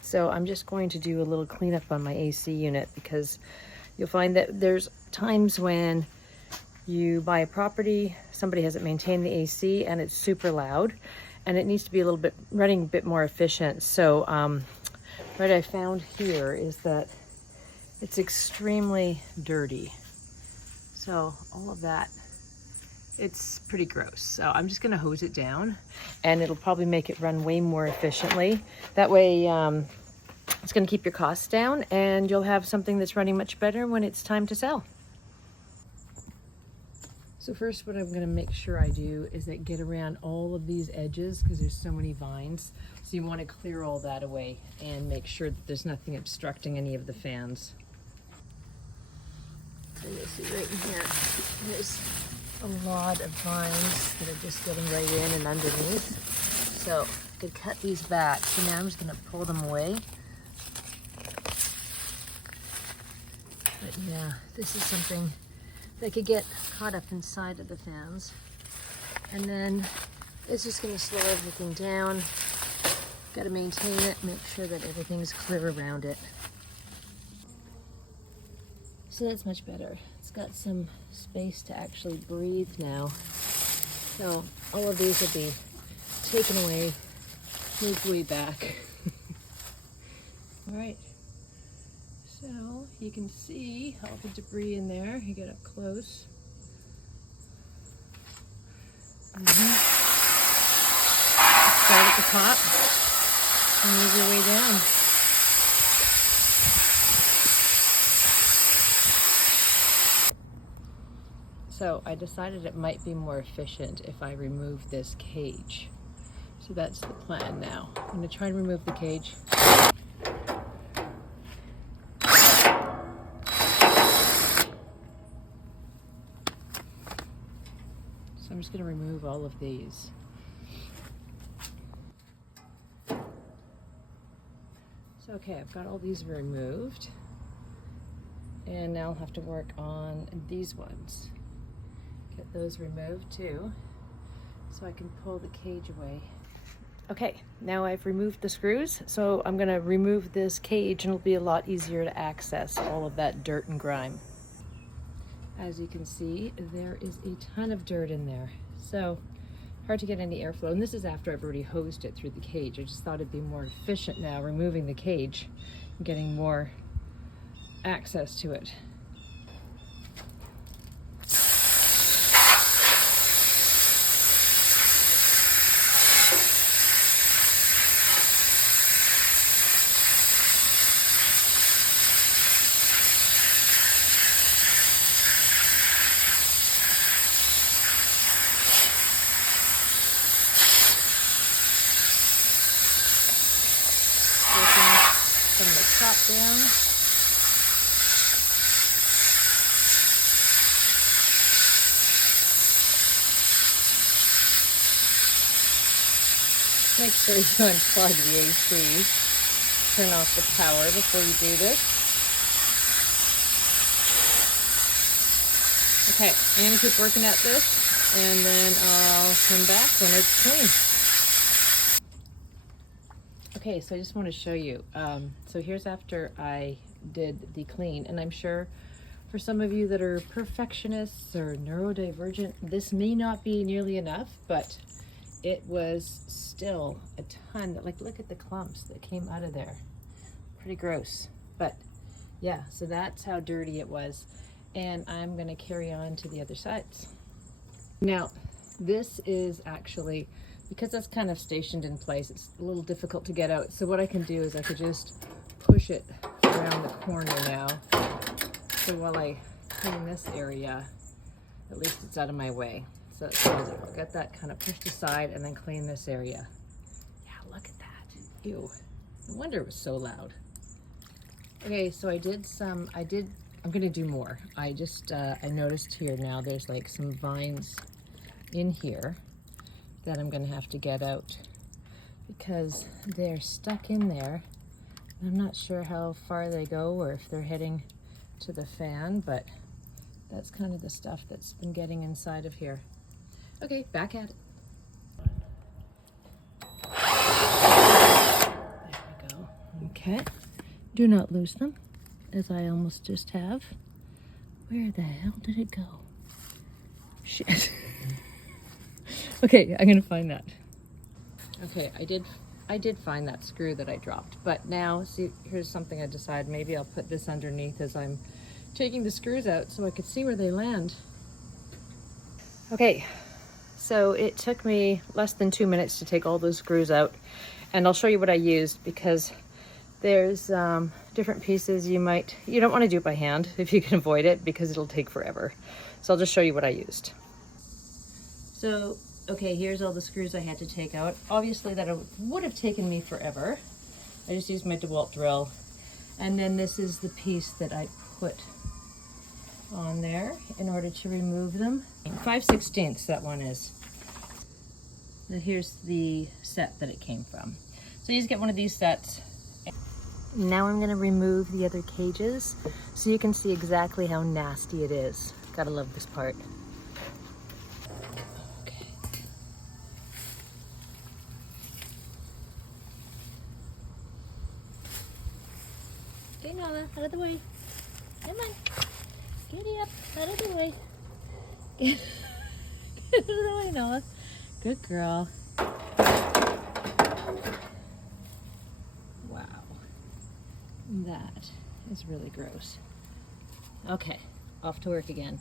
So I'm just going to do a little cleanup on my AC unit, because you'll find that there's times when you buy a property, somebody hasn't maintained the AC and it's super loud and it needs to be a little bit running a bit more efficient. So what I found here is that it's extremely dirty. So all of that, it's pretty gross. So I'm just gonna hose it down and it'll probably make it run way more efficiently. That way it's gonna keep your costs down and you'll have something that's running much better when it's time to sell. So first, what I'm gonna make sure I do is that get around all of these edges, because there's so many vines. So you wanna clear all that away and make sure that there's nothing obstructing any of the fans. So you'll see right in here, there's a lot of vines that are just getting right in and underneath. So I could cut these back. So now I'm just gonna pull them away. But yeah, this is something that could get caught up inside of the fans. And then it's just gonna slow everything down. Gotta maintain it, make sure that everything's clear around it. So that's much better. It's got some space to actually breathe now. So all of these will be taken away, moved way back. All right. So you can see all the debris in there. You get up close. Start at the top and move your way down. So I decided it might be more efficient if I remove this cage. So that's the plan now. I'm going to try and remove the cage. I'm just going to remove all of these. So okay, I've got all these removed. And now I'll have to work on these ones. Get those removed too, so I can pull the cage away. Okay, now I've removed the screws, so I'm going to remove this cage and it'll be a lot easier to access all of that dirt and grime. As you can see, there is a ton of dirt in there, so hard to get any airflow. And this is after I've already hosed it through the cage. I just thought it'd be more efficient now removing the cage and getting more access to it. From the top down. Make sure you unplug the AC. Turn off the power before you do this. Okay, I'm gonna keep working at this and then I'll come back when it's clean. Okay, so I just want to show you. So here's after I did the clean, and I'm sure for some of you that are perfectionists or neurodivergent, this may not be nearly enough, but it was still a ton. Like, look at the clumps that came out of there. Pretty gross, but yeah, so that's how dirty it was. And I'm gonna carry on to the other sides. Now, this is actually, because that's kind of stationed in place, it's a little difficult to get out. So what I can do is I could just push it around the corner now. So while I clean this area, at least it's out of my way. So that's what I'll do. I'll get that kind of pushed aside and then clean this area. Yeah, look at that. Ew. No wonder it was so loud. Okay, so I'm gonna do more. I noticed here now there's like some vines in here that I'm gonna have to get out because they're stuck in there. I'm not sure how far they go or if they're heading to the fan, but that's kind of the stuff that's been getting inside of here. Okay, back at it. There we go. Okay, do not lose them, as I almost just have. Where the hell did it go? Shit. Okay, I'm gonna find that. Okay, I did find that screw that I dropped, but now, see, here's something I decided. Maybe I'll put this underneath as I'm taking the screws out so I could see where they land. Okay, so it took me less than 2 minutes to take all those screws out, and I'll show you what I used, because there's different pieces you don't want to do it by hand if you can avoid it, because it'll take forever. So I'll just show you what I used. So, okay, here's all the screws I had to take out. Obviously that would have taken me forever. I just used my DeWalt drill. And then this is the piece that I put on there in order to remove them. 5/16 that one is. Now here's the set that it came from. So you just get one of these sets. Now I'm gonna remove the other cages so you can see exactly how nasty it is. Gotta love this part. Okay. Okay, Nala, out of the way. Come on. Giddy up, out of the way. Get out of the way, Nala. Good girl. Wow. That is really gross. Okay, off to work again.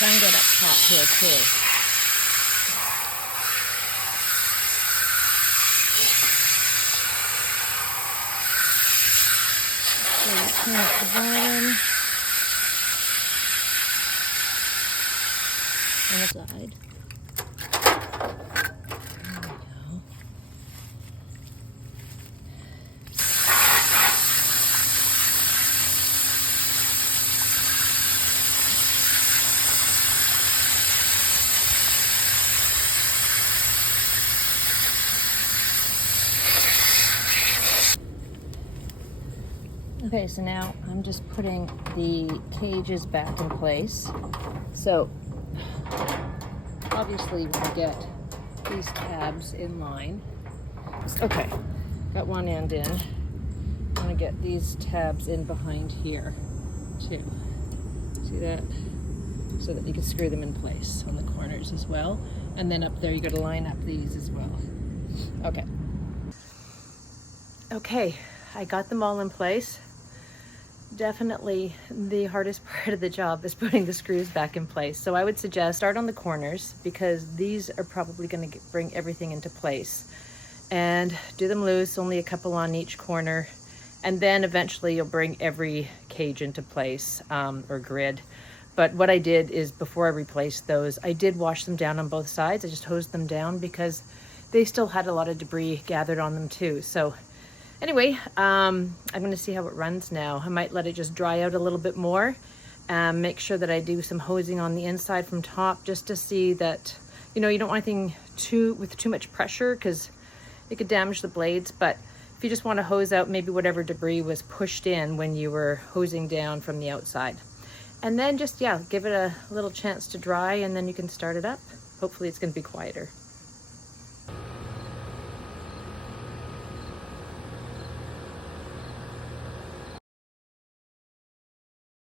Try and get up top here too. So you clean up the bottom and the side. There we go. Okay, so now I'm just putting the cages back in place. So obviously we get these tabs in line. Okay, got one end in. I'm gonna get these tabs in behind here too. See that? So that you can screw them in place on the corners as well. And then up there you gotta line up these as well. Okay. Okay, I got them all in place. Definitely the hardest part of the job is putting the screws back in place. So I would suggest start on the corners, because these are probably going to bring everything into place. And do them loose, only a couple on each corner. And then eventually you'll bring every cage into place, or grid. But what I did is before I replaced those, I did wash them down on both sides. I just hosed them down because they still had a lot of debris gathered on them too. So anyway, I'm gonna see how it runs now. I might let it just dry out a little bit more. Make sure that I do some hosing on the inside from top just to see that, you know, you don't want anything with too much pressure because it could damage the blades. But if you just want to hose out maybe whatever debris was pushed in when you were hosing down from the outside. And then just, yeah, give it a little chance to dry and then you can start it up. Hopefully it's going to be quieter.